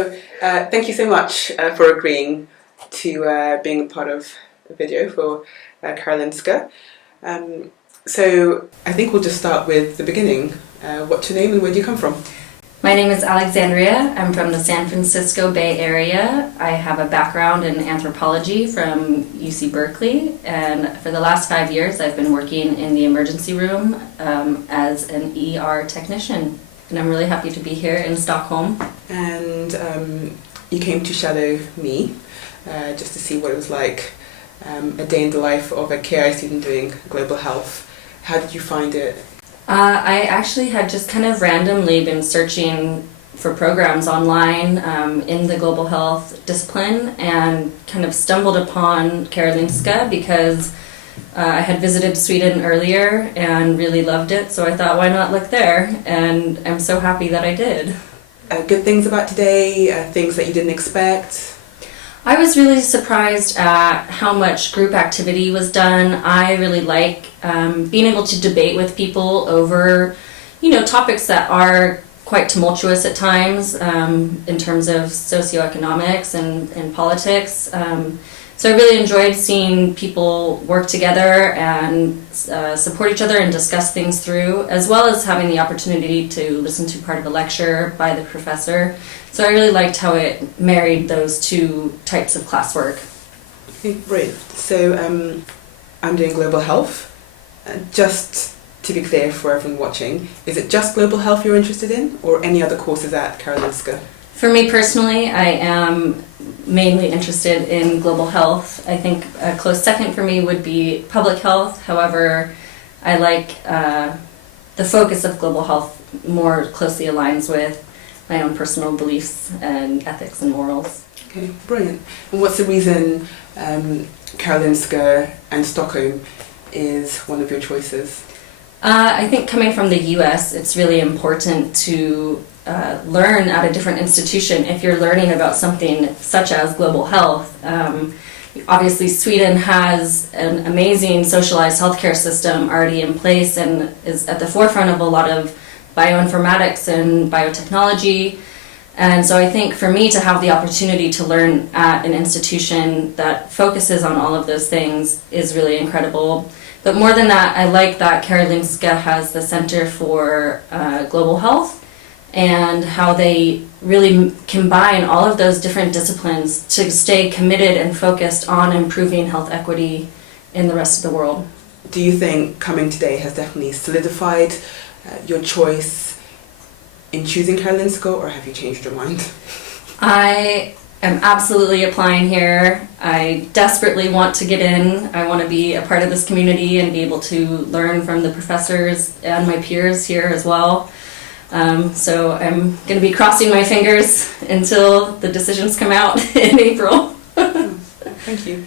So thank you so much for agreeing to being a part of the video for Karolinska. So I think we'll just start with the beginning. What's your name and where do you come from? My name is Alexandria. I'm from the San Francisco Bay Area. I have a background in anthropology from UC Berkeley, and for the last 5 years I've been working in the emergency room as an ER technician. And I'm really happy to be here in Stockholm. And you came to shadow me just to see what it was like, a day in the life of a KI student doing global health. How did you find it? I actually had just kind of randomly been searching for programs online in the global health discipline and kind of stumbled upon Karolinska because I had visited Sweden earlier and really loved it, so I thought, why not look there? And I'm so happy that I did. Good things about today, things that you didn't expect? I was really surprised at how much group activity was done. I really like being able to debate with people over, topics that are quite tumultuous at times in terms of socioeconomics and politics. So I really enjoyed seeing people work together and support each other and discuss things through, as well as having the opportunity to listen to part of a lecture by the professor. So I really liked how it married those two types of classwork. Okay, great. So I'm doing global health. Just to be clear for everyone watching, is it just global health you're interested in, or any other courses at Karolinska? For me personally, I am mainly interested in global health. I think a close second for me would be public health. However, I like the focus of global health more closely aligns with my own personal beliefs and ethics and morals. Okay, brilliant. And what's the reason Karolinska and Stockholm is one of your choices? I think coming from the US, it's really important to learn at a different institution if you're learning about something such as global health. Obviously, Sweden has an amazing socialized healthcare system already in place and is at the forefront of a lot of bioinformatics and biotechnology. And so I think for me to have the opportunity to learn at an institution that focuses on all of those things is really incredible. But more than that, I like that Karolinska has the Center for Global Health and how they really combine all of those different disciplines to stay committed and focused on improving health equity in the rest of the world. Do you think coming today has definitely solidified your choice in choosing Karolinska, or have you changed your mind? I am absolutely applying here. I desperately want to get in. I want to be a part of this community and be able to learn from the professors and my peers here as well. So I'm going to be crossing my fingers until the decisions come out in April. Thank you.